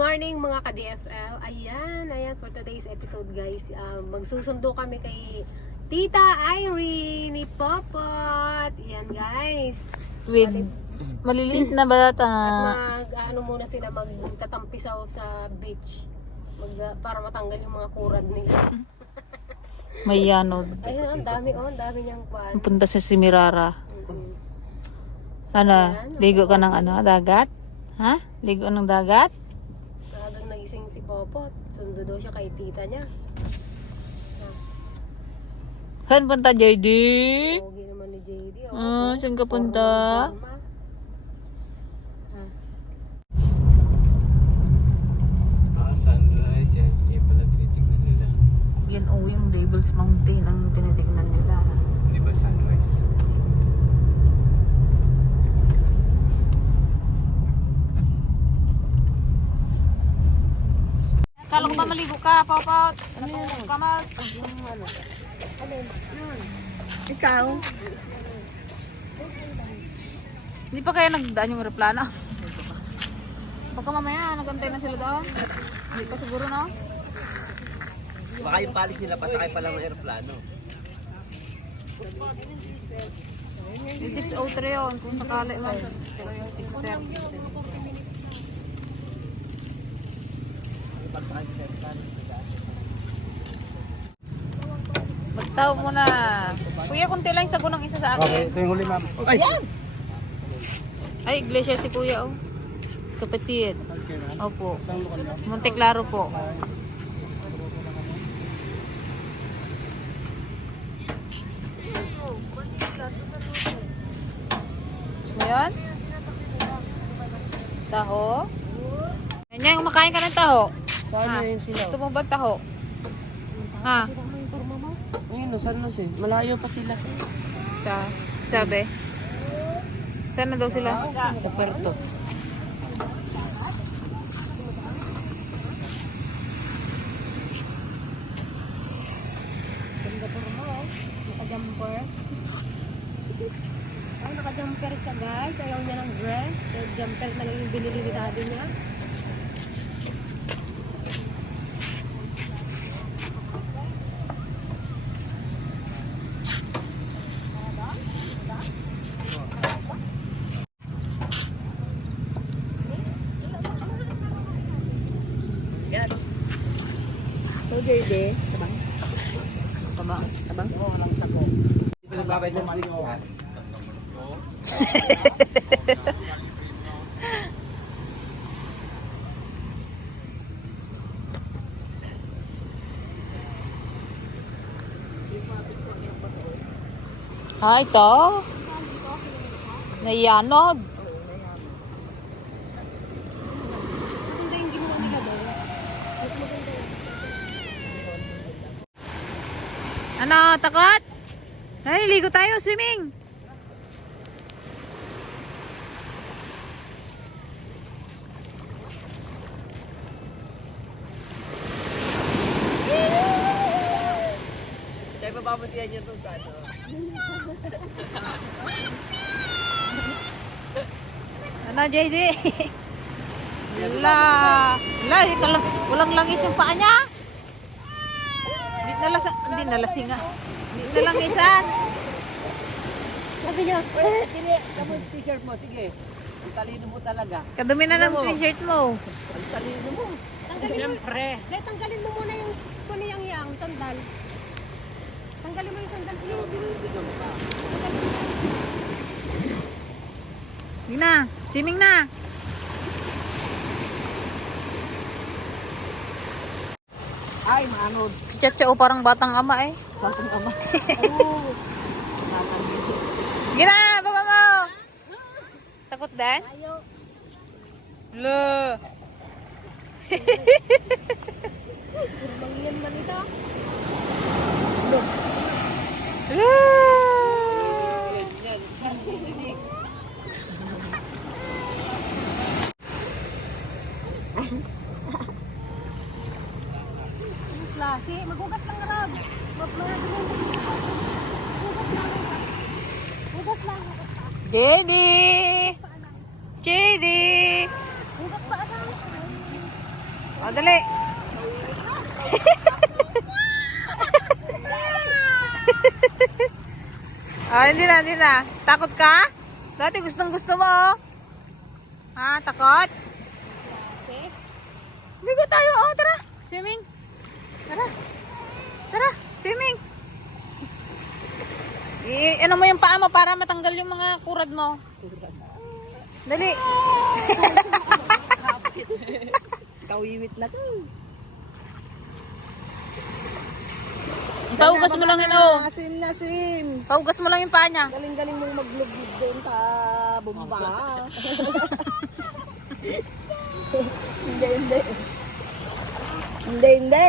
morning mga ka-DFL. Ayan, ayan for today's episode guys. Ah, magsusundo kami kay Tita Irene ni Popot. Ayan guys. With maliliit na bata. Mag ano muna sila magtatampisaw sa beach. Mag, para matanggal yung mga kurad nila. May yanod. Ayun, ang dami oh, ang dami niyang kwan. Punta sa Simirara. Mm-mm. Sana, ligo ka ng ano, dagat? Ha? Ligo ng dagat? Popot. Sundo daw siya kay tita niya. Saan punta, JD? Pogi naman ni JD. Oh. Ah, saan ka punta? Forma. Ah. Ah, sunrise yan. Hindi pala titignan nila. Yan o, yung Devil's Mountain ang tinitignan nila. Di ba sunrise? Kala ko ba maligo ka, Popot? Natulog ka mag. Ikaw? Hindi pa kaya nagdaan yung aeroplano? Baka mamaya, nagantay na sila doon. Hindi pa siguro, no? Baka yung palis nila pasakay pa lang ng aeroplano. Yung 603 yun, kung sakali man. 630. Magtao muna. Kuya, kunti lang yung sagunang isa sa akin. ito yung huli ma'am. Ay! Ay, iglesia si kuya, oh. Kapatid. Opo. Saan lokal na? Monte Claro po. Ngayon? Taho? Ganyan, kumakain ka ng taho. Saan na yun sila? Gusto mo ba taho? Ha? Ayun, no, San Jose. Malayo pa sila. Sa, sabi. Saan na daw sila? Sa Puerto. Naka-jumper. Ay, naka-jumper siya guys. Ayaw niya ng dress. Kaya jumper na lang yung binili ni daddy niya. JD. Tabang. Tabang. Tabang. Hindi pa nagbabayad ng balik ka. Ha, ito? Nayanod. Ano, takot? Ay, ligo tayo, swimming. Papapatihan niyo ito sa ano. Ano, JD? Wala. Wala, ito lang, walang langis yung paa niya. Hindi nalasa, hindi nalasinga. Hindi nalangisan. Sabi niya, Hindi, kamu yung t-shirt mo. Sige. Ang talino mo talaga. Kadumi na ng t-shirt mo. Ang talino mo. tanggalin Siyempre. Dahil tanggalin mo muna yung kuniyang yang sandal. Tanggalin mo yung sandal. Yung, Sige na, swimming na. Ay, maanod. Chacha o parang batang ama eh. Batang ama. Sige na, baba mo. Takot din? ayaw. Lo. Kurang yan man ito. Ang klase. Maghugas lang mag- Hugas lang. JD. JD. Hugas pa lang. O, dali. Ah, hindi na, hindi na. Takot ka? Dati gustong gusto mo, oh. Ha, takot? Bigo tayo, oh, tara. Swimming. Tara. Tara, swimming. I, ano mo yung paa mo para matanggal yung mga kurad mo. Dali. Kawiwit na to. Paugas mo lang yun, oh. Sim na sim. Paugas mo lang yung paa niya. Galing-galing mong maglubog doon ka, bumba. hindi, hindi. Hindi, hindi.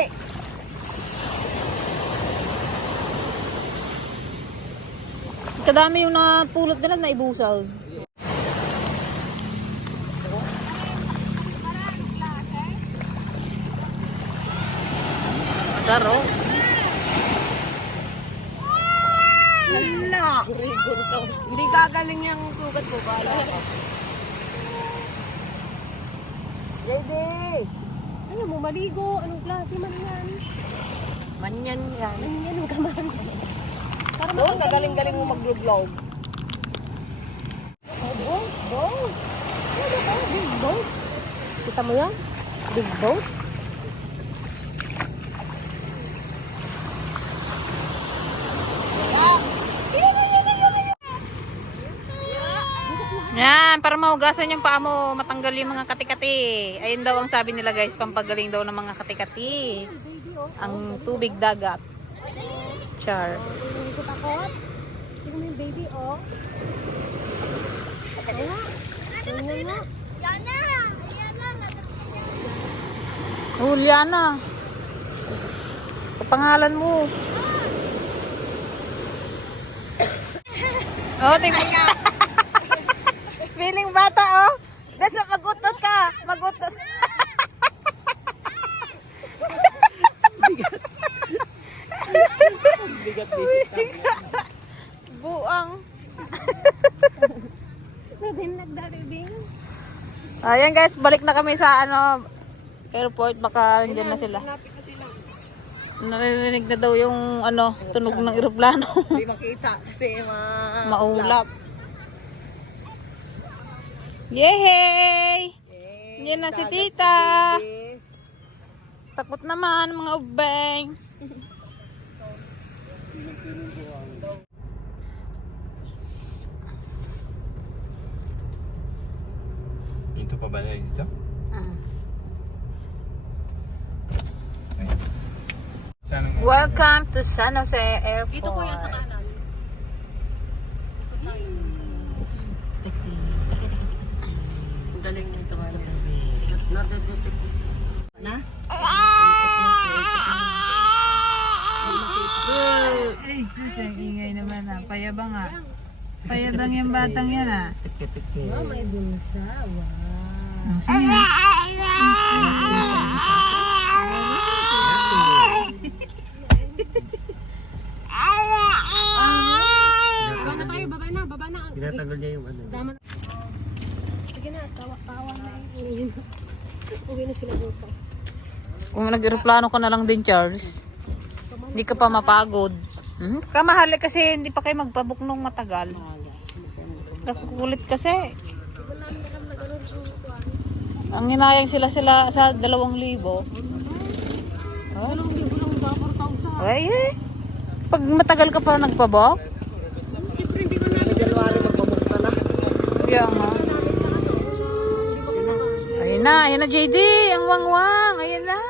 Kadami yung napulot nila na ibusal. Asar, oh. Hala! Hindi gagaling yung sugat ko, bala ka. JD! Ano mo, maligo. Anong klase man yan? Manyan yan. Yan ang kaman. Doon, kagaling-galing mo mag-vlog. Oh, boat, boat. Ano ba? Big boat. Kita mo yan? Big boat. Yan, para mahugasan yung paa mo, matanggal yung mga kati-kati. Ayun daw ang sabi nila guys, pampagaling daw ng mga kati-kati. Ang tubig dagat. Char. Tingnan mo yung baby, oh. Ano nga? Tingnan nga. Oh, Liana. Pangalan mo. oh, tingnan. Feeling bata, oh. Dasa, magutot ka. Magutot. Bigat basic. Buang. Naging nagdaribing. Ayan guys, balik na kami sa ano airport. Baka nandiyan na sila. Narinig na daw yung ano, tunog ng eroplano. Hindi makita kasi ma... Maulap. Yehey! Yan na si tita. Takot naman mga ubeng. Ito pa ba na dito? Nga. Welcome to San Jose Airport. Dito kuya sa kanan. Galing nito ano. Nadudutip. Na? Ay, sus, ang ingay naman ah. Payabang ah. Payabang yung batang yan ah. Oh, may bulsa. Wow. Oh, sige. Tinatanggal niya yung ano. Sige na, tawa-tawa na yun. Uwi na sila bukas. Kung nag-aeroplano ka na lang din, Charles, hindi ka pa mapagod. Hmm? Kamahali kasi hindi pa kayo magpabook nung matagal. Kakulit kasi. Ang hinayang sila sila sa dalawang libo. Dalawang libo lang ba? 4,000. Ay, eh. Pag matagal ka pa nagpabok, Siyempre, hindi ko namin January magpabok ka na. kaya nga. Na, ayun na JD, ang wangwang, ayun na.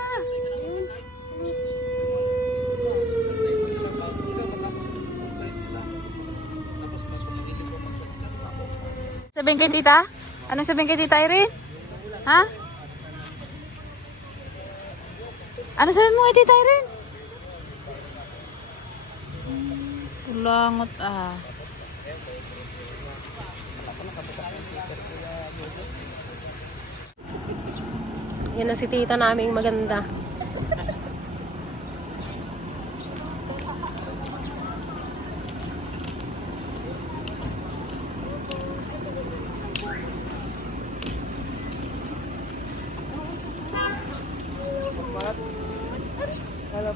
Sabihin kay tita? Anong sabihin kay tita Irene? Ha? Ano sabihin mo kay tita Irene? Kulangot ah. Yan na si tita naming maganda.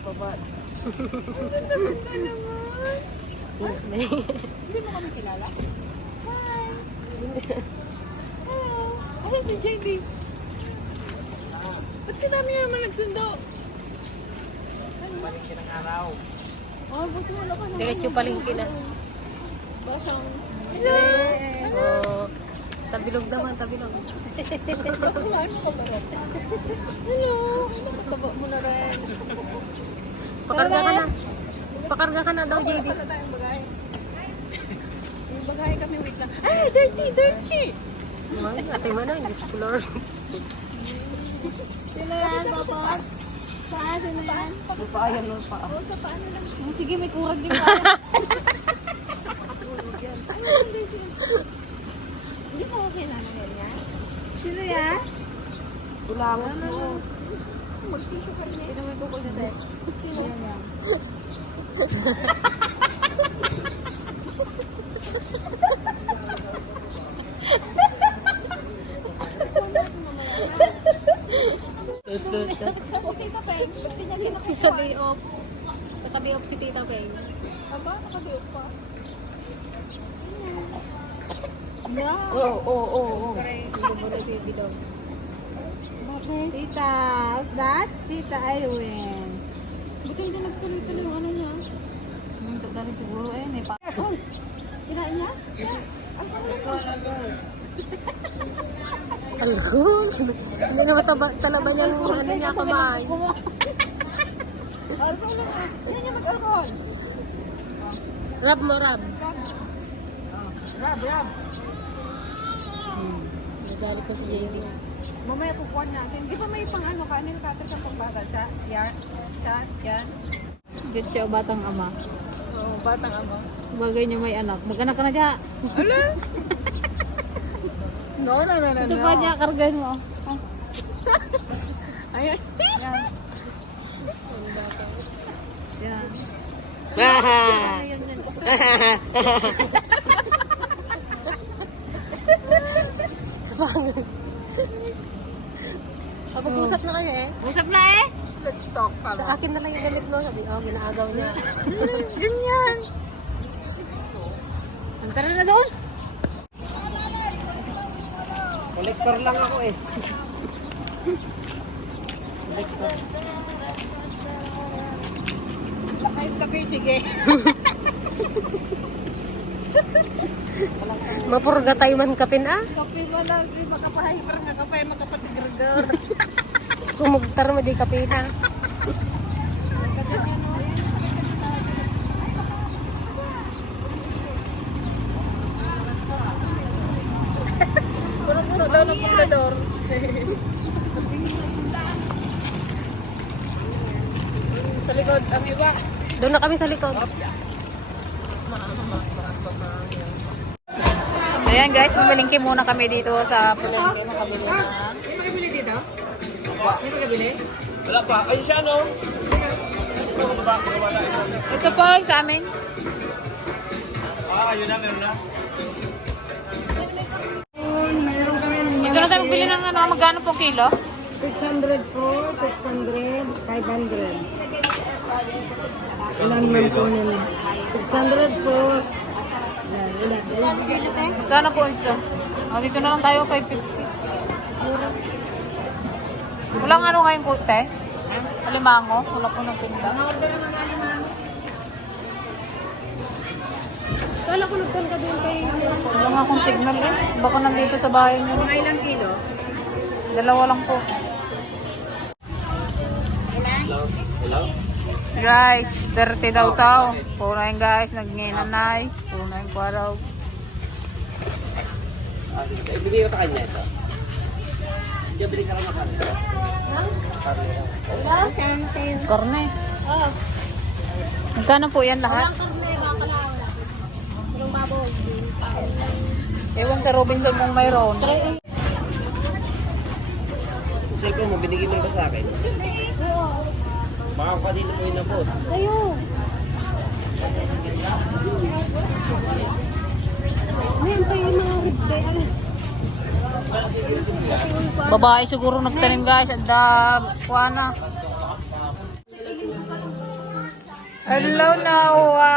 Papat. Hindi mo kami kilala? Hi! Hello! Ay, si JD. Ba't ka dami naman nagsundo? Palengke ng araw. Oh, buti wala ka naman. Diretso palengke na. Baka siyang... Oh, tabilog naman, tabilog. Kumain mo ka ba rin? Hello! Nakataba mo na rin. Pakarga ka na. Pakarga ka na daw, JD. Wala tayong bagay. May bagay kami, wait lang. Ay, dirty, dirty! Ay, ate mo na, explore. Sino yan, Papat? Saan? Sino yan? Papayan mo pa. Oo, sa paano lang. Sige, may kurag din pa. Hindi ko okay na yan yan. Sino yan? Ulangan mo. Mag-tissue ka rin. Sino may kukul na Sino yan si Tita Peng. Aba, nakadiop pa. No. Oo, oo, oo. Hindi mo si Bilog. Tita, how's that? Tita Irene. Buti hindi nagtuloy-tuloy yung ano niya. Hindi dahil siguro eh, may pa. Oh, kinain niya? Yeah. Ay, Alcohol. Hindi na mataba, talaba niya yung ano niya kamay. Alcohol na siya. Hindi niya mag-alcohol. Rab mo, rab. Rab, rab. Nagalit ko si JD. Mamaya kukuha natin. Di ba may pang ano ka? Ano yung cutter sa pagbagal? Sa, yan? Sa, yan? Good siya, batang ama. Oo, batang ama. Bagay niya may anak. Mag-anak ka na siya. No, no, no, no, Ito pa niya, kargahin mo. Ayan. Yan. Yan. Kapag-usap na kayo eh. Usap na eh. Let's talk pa. Sa akin na lang yung gamit mo. Sabi, oh, ginaagaw niya. Yun yan. Tara na doon. Collector lang ako eh. Kahit kape, sige. Mapurgatay man kapin ah. Kape mo lang, di makapahay parang nga kape, makapatigirgar. Kung magtar mo di kapin ah. Puro-puro daw ng pundador. sa likod, ang iba. Doon na kami sa likod. Mamalingki muna kami dito sa palengke. Nakabili na. May makabili dito? May makabili? Wala pa. Ay, siya ano? Ito po sa amin. Ah, yun na, meron na. Dito na tayo magbili ng ano, magkano po kilo? 600 po, 600, 500. Ilan man po nila? 600 po. Magkano po ito? O, dito na lang tayo kay 50. Walang ano ngayon po, te? Alimango? Wala po ng tinda. Kala ko nagtan ka doon kay... Wala nga akong signal eh. Baka nandito sa bahay niyo. Mga ilang kilo? Dalawa lang po. Hello? Hello? Guys, 30 daw tao. Punayin guys, nagnginanay. Punayin ko araw. Ah, sige. Ibigay ko sa kanya ito. Bili ka lang ng kanila. Karne. Magkano po yan lahat? Ewan sa Robinson mong mayroon. Yung cellphone mo, binigay mo ba sa akin? Baka kanina mo inabot. Ayo. Ayun pa yung mga. Ano? Babae siguro nagtanim guys. At da, kuha na. Hello, Noah!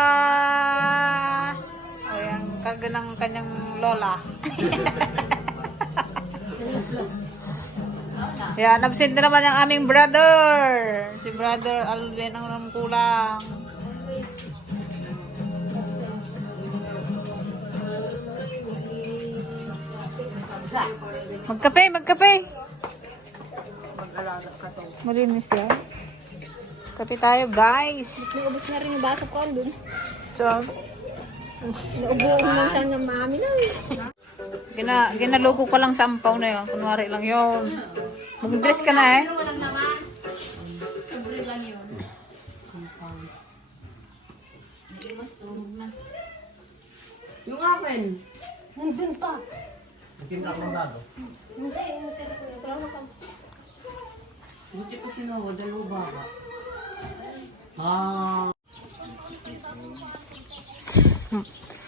Ayan, karga ng kanyang lola. Yan, absent na naman ang aming brother. Si brother Alvin ang kulang. Magkape, magkape. Malinis yan. Kape tayo, guys. Naubos na rin yung baso ko dun. So, Naubuong lang siya ng mami na. gina, ginalogo ko lang sa ampaw na yun. Kunwari lang yun. Mag-dress ka na eh. Yung akin. Nandun pa. Buti pa si Noah, dalawa baka.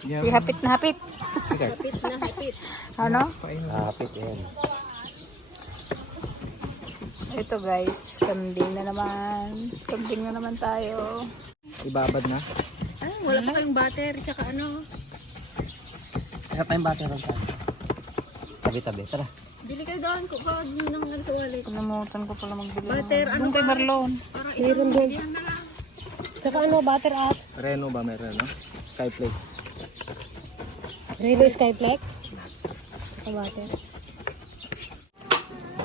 Si hapit na hapit. Hapit na hapit. Ano? Hapit yan. Ito guys, kambing na naman. Kambing na naman tayo. Ibabad na. Ah, wala pa kayong butter, tsaka ano. Kaya pa yung battery ron Tabi-tabi. Tara. Bili kayo doon ko pa nang ano sa wallet. Kalimutan ko pala magbili. Butter, ano Doon kay Marlon. Parang Meron din. Tsaka ano, butter at Reno ba meron, no? Skyflex. Relo Skyflex. Tsaka butter.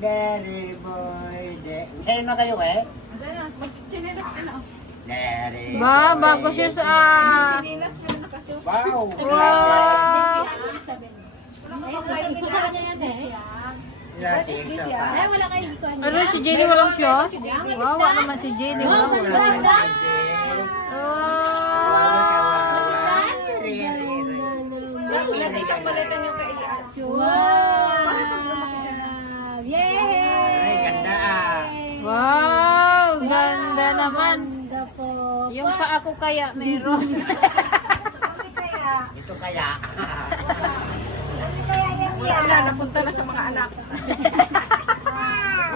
Daddy boy, de- Kayo na kayo eh? Daddy. Ba, bago siya sa... Wow! Wow! Gusto sa kanya yan eh. Ay, wala kayo dito. Ano, si JD walang shoes? Wow, wala naman si JD walang shoes. Oh! Wow! Yay! Ay, ganda ah. Wow, ganda naman. Ganda po. Yung pa ako kaya meron. Ito kaya. Wala na, napunta na sa mga anak.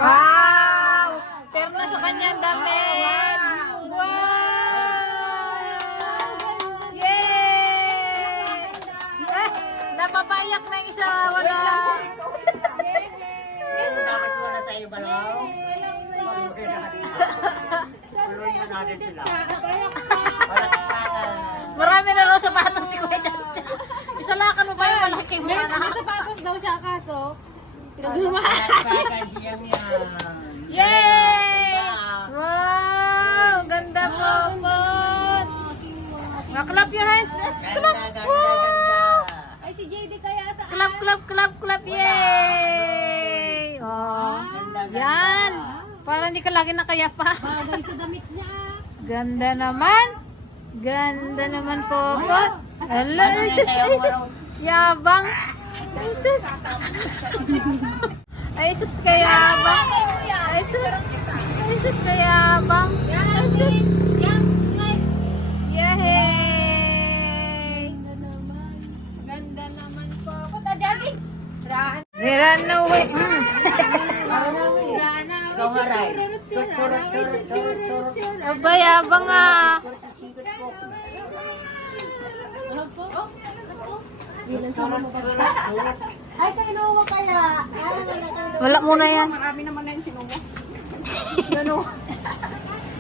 Wow! Terno sa kanyang damit. Wow! Yay! Napapayak na isa. Wala. Dapat wala tayo balaw. Tuloy na natin sila. Marami na raw sapatos si Kuya Chacha. Isa lakan mo ba yung malaki mo na? Sapatos daw siya kaso. Pinagluma. Palakpakan siyang yan. Yay! Wow! Ganda po po. Clap your hands. Clap. Wow! Ay, si JD kaya sa... Clap, clap, clap, clap. Yay! Oh. Yan. Para hindi ka lagi nakayapa. Bagay sa damit niya. Ganda naman. Ganda naman po po. Ala, isis, isis. Yabang. Isis. Isis kayabang. Isis. Isis. Isis. Yan, smile. Yay! Ganda naman. Ganda naman po. Punta dyan eh. Aba, yabang ah. Ay, mo kaya. Ay, wala muna yan. Marami naman na yung sinumo. Ano?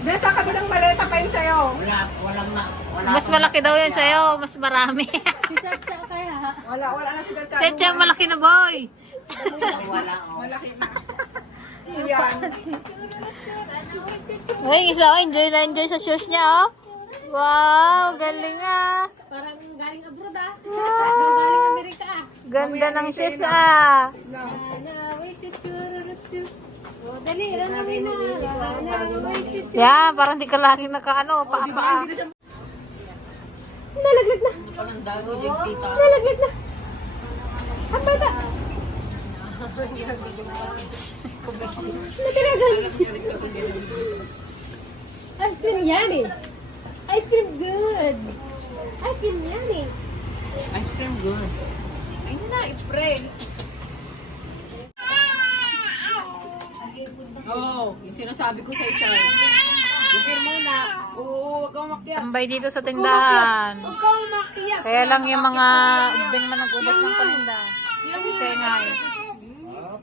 Dahil sa kabilang maleta pa yun sa'yo. Wala, walang ma... Wala. Mas malaki daw yan sa'yo. Mas marami. Si Chacha kaya. Wala, wala na si Dacha. Checha, malaki na boy. Wala, oh. Malaki na. Yan. Ay, isa oh, enjoy na enjoy sa shoes niya oh. Wow, galing ah. Parang galing abroad ah. Galing Amerika ah. Ganda ng shoes ah. Chuchururuchu. Oh. Yeah, parang di ka lagi nakaano, paa-paa. Nalaglag na. Nalaglag na. Ang bata. Natiragan. Ice cream yummy. Ice cream good. Ice cream yummy. Ice cream good. Ayun na, i-spray. Oo, yung sinasabi ko sa ito. Lupin mo na. Oo, huwag kang makiyak. Tambay dito sa tindahan. Huwag kang makiyak. Kaya lang yung mga ubing man nag-ubas ng paninda. Kaya nga eh.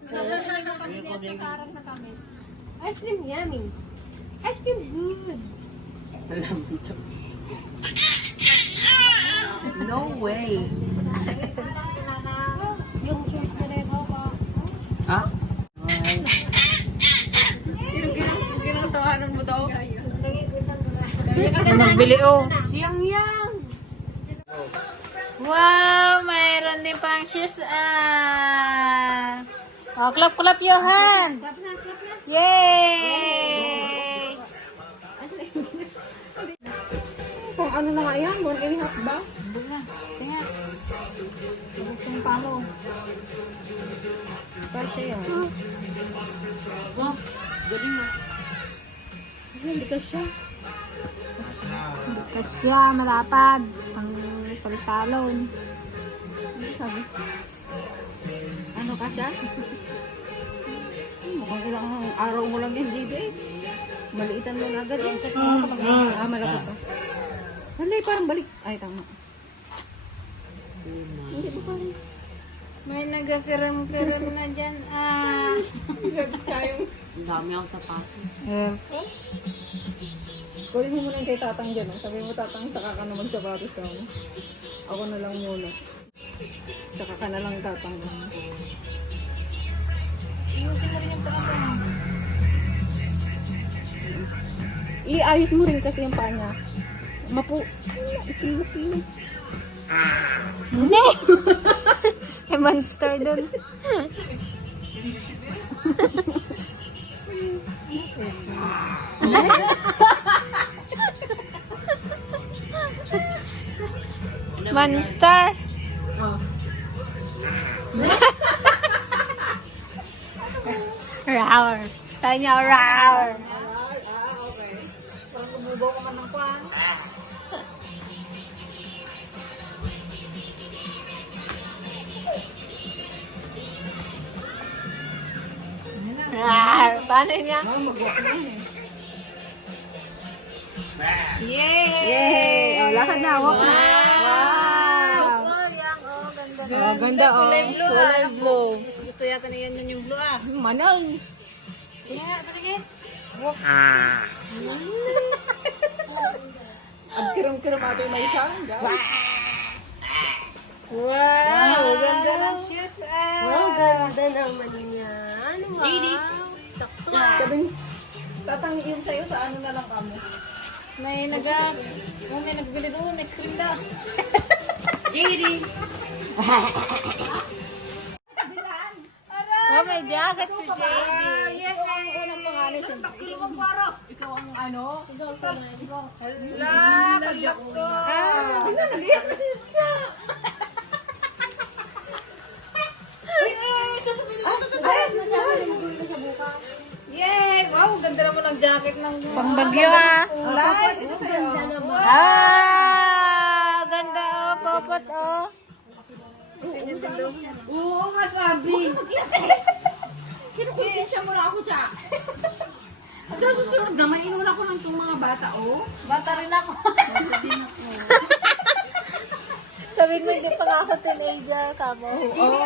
Ice cream yummy. Ice cream good. No way. Yung shirt mo na yun, Papa. Ha? Sino ginatawanan mo daw? Nagbili oh. Siyang yang. Wow, mayroon din pang shoes ah. Oh, clap, clap your hands. Yay! Kung ano na nga yan, one and a half ba? Bunga, tingnan. Buksan pa mo. Parte yan. Wow, galing ah. Hindi ka siya. Kasi malapad. Ang palitalon. Sabi. Ano ka siya? Mukhang ilang araw mo lang din dito eh. Maliitan mo na agad eh. Ah, malaki pa. Halay, parang balik. Ay, tama. Hindi pa parang. May nagkakiram-kiram na dyan ah. Ang dami ako sa pati. Eh, Kunin mo muna yung kay tatang dyan. Oh. Sabi mo tatang, saka ka naman sapatos ka mo. Ako na lang muna. Saka ka na lang tatang. Iusin Iayos mo rin kasi yung paa niya. Mapu... Ikilupi. Hindi! May monster dun. Monster! Roar! Sabi niya, roar! Paano niya? Yay! Oh, lakad na. Walk na. Wow! Oh, ganda oh. Kulay blue Kulay blue. Gusto, gusto yata na yan yun yung blue ah. Manang. Nga, paligid. Ang kiram-kiram ate may siyang. Wow! Ganda ng shoes ah! Ang ganda naman yan. Wow. Sakto ah. Sabi, tatang yun sa'yo sa ano na lang kamo. May nag oh, may nagbili doon, ice cream daw. Oh, may jacket si JD. Ang unang pangalan siya. Ikaw ang ano? Ikaw ang ikaw. Hala, kalak ko. Ah, nag-iyak na jacket ng... Pangbagyo ah. Alay, ito sa'yo. Ah! Ganda oh, popot oh. Oo nga sabi. Kinukonsensya mo na ako, Cha. Sa susunod na, mainuna ko lang itong mga bata, oh. Bata rin ako. Sabi mo, hindi pa nga ako teenager ka mo. Oo.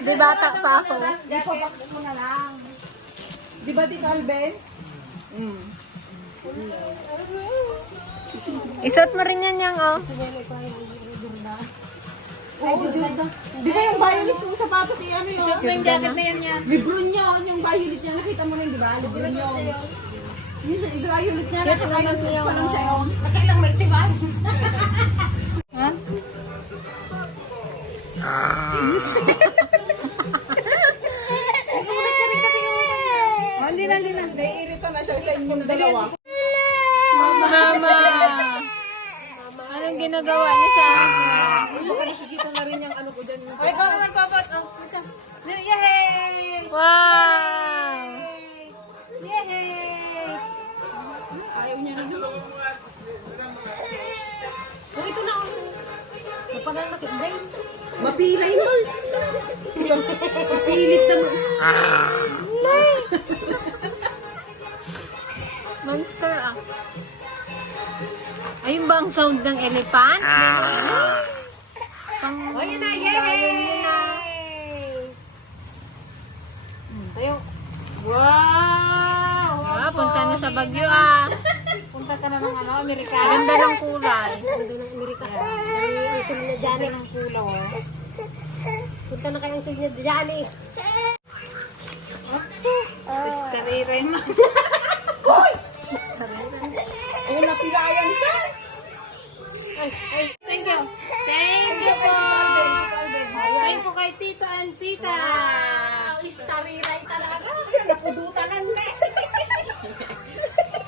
Di bata pa ako. Ipabox mo na lang. Di ba, di Calvin? Mm. Isuot mo rin yan yang oh. Oo, Jordan. Di ba yung violet yung sapatos, i ano yun? Isuot mo yung jacket na yan yan. Libro niya, yung violet niya. Nakita mo rin, di ba? Libro niya. Yung yung violet niya, nakakailang suot pa lang siya yun. Nakailang may tibay. Oh, hindi na Naiirita na siya sa inyong dalawa. Mama! Anong ginagawa niya sa akin? Nakikita na rin yung ano ko dyan. O, ikaw naman, Papa. Oh, ito. Yay! Wow! Yay! Ayaw niya yun. Oh, ito na ako. Napagal na kinday. Mapilay mo. Pilit naman. Monster Ayun ba ang sound ng elephant? Pang... Oh, yun na, yay! Tayo. Wow! Ah, punta na sa Bagyo ah. Punta ka na ng ano, Amerika. Ganda ng kulay. Ando ng Amerika. Ang sul na dyan ng pulaw. oh. Punta na kayong sul na dyan eh. Estarere mo. Ay, napilayan siya. Thank you. Thank you po. Thank you kay Tito and Tita. Wow, starry right talaga. Napudutan ng net.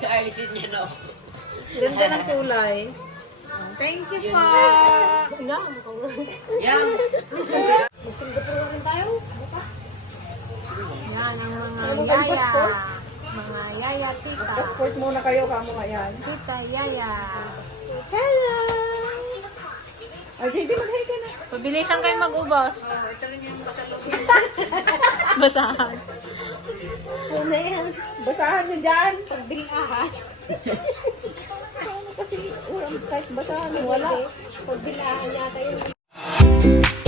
Alisin niya, no? Ganda ng kulay. Thank you po. Mukhang... Yan! Mag-Singapore rin tayo. Bukas. Yan ang Ano mga kayo, yaya. Mga yaya, tita. Passport muna kayo, kamo ngayon. Tita, yaya. Hello! Ay, hindi mag-hi ka na. Pabilisan kayo mag-ubos. Basahan. Ano yan? Basahan mo dyan. Pagbilahan. Kasi, um, kahit basahan mo, wala. Pagbilahan yata yun.